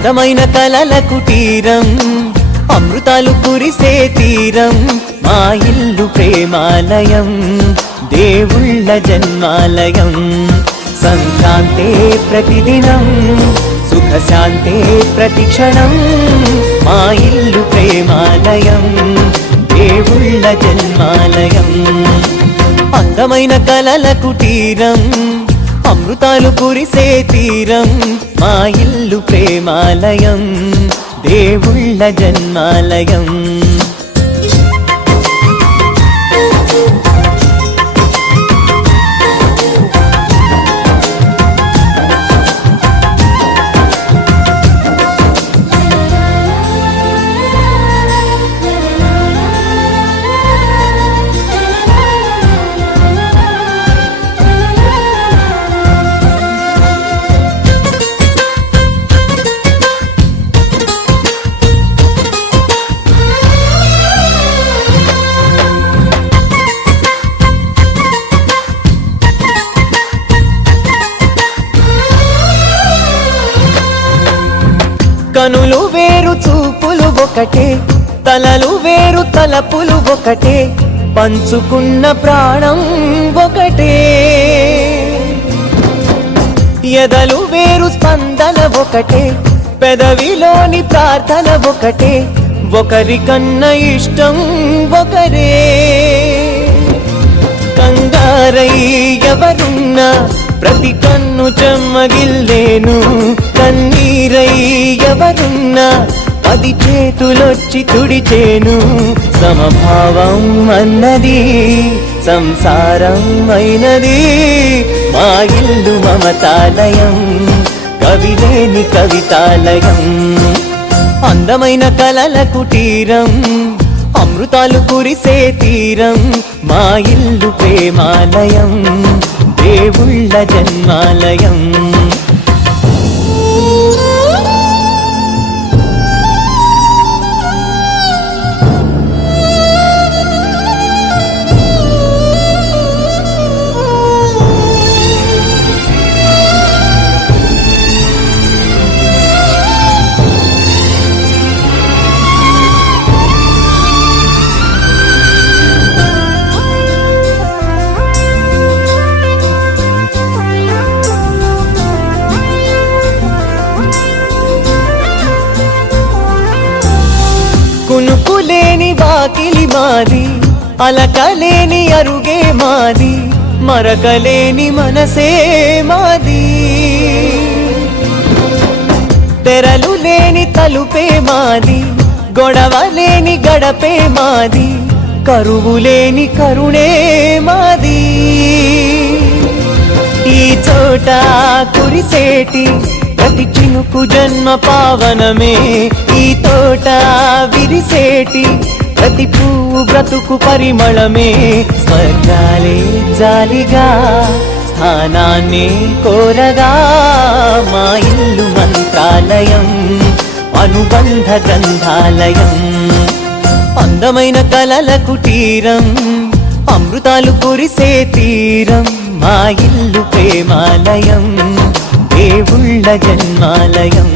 అందమైన కలల కుటీరం, అమృతాలు కురిసే తీరం, మా ఇల్లు ప్రేమాలయం, దేవుళ్ళ జన్మాలయం. సంక్రాంతే ప్రతిదినం, సుఖశాంతే ప్రతిక్షణం, మా ఇల్లు ప్రేమాలయం, దేవుళ్ళ జన్మాలయం. అందమైన కలల కుటీరం, అమృతాలు కురిసే తీరం, మా ఇల్లు ప్రేమాలయం, దేవుళ్ళ జన్మాలయం. కనులు వేరు చూపులు ఒకటే, తలలు వేరు తలపులు ఒకటే, పంచుకున్న ప్రాణం ఒకటే. ఎదలు వేరు స్పందన ఒకటే, పెదవిలోని ప్రార్థన ఒకటే, ఒకరికన్నా ఇష్టం ఒకరే. కంగారై ఎవరున్నా ప్రతి కన్ను చెమ్మగిల్లేను, కన్నీరై ఎవరున్నా 10 చేతులొచ్చి తుడిచేను. సమభావం అన్నది సంసారం అయినది, మా ఇల్లు మమతాలయం, కవిలేని కవితాలయం. అందమైన కలల కుటీరం, అమృతాలు కురిసే తీరం, మా ఇల్లు ప్రేమాలయం, దేవుళ్ళ జన్మాలయం. కునుకులేని వాకిలి మాది, అలకలేని అరుగే మాది, మరకలేని మనసే మాది. తెరలు లేని తలుపే మాది, గొడవలేని గడపే మాది, కరువులేని కరుణే మాది. ఈ చోట కురిసేటి ప్రతి చినుకు జన్మ పావనమే, ఈ తోట విరిసేటి ప్రతి పువ్వు బ్రతుకు పరిమళమే. స్వర్గాలే జాలిగా స్థానాన్ని కోరగా, మా ఇల్లు మంత్రాలయం, అనుబంధ గ్రంథాలయం. అందమైన కలల కుటీరం, అమృతాలు కురిసే తీరం, మా ఇల్లు ప్రేమాలయం, దేవుళ్ళ జన్మాలయం.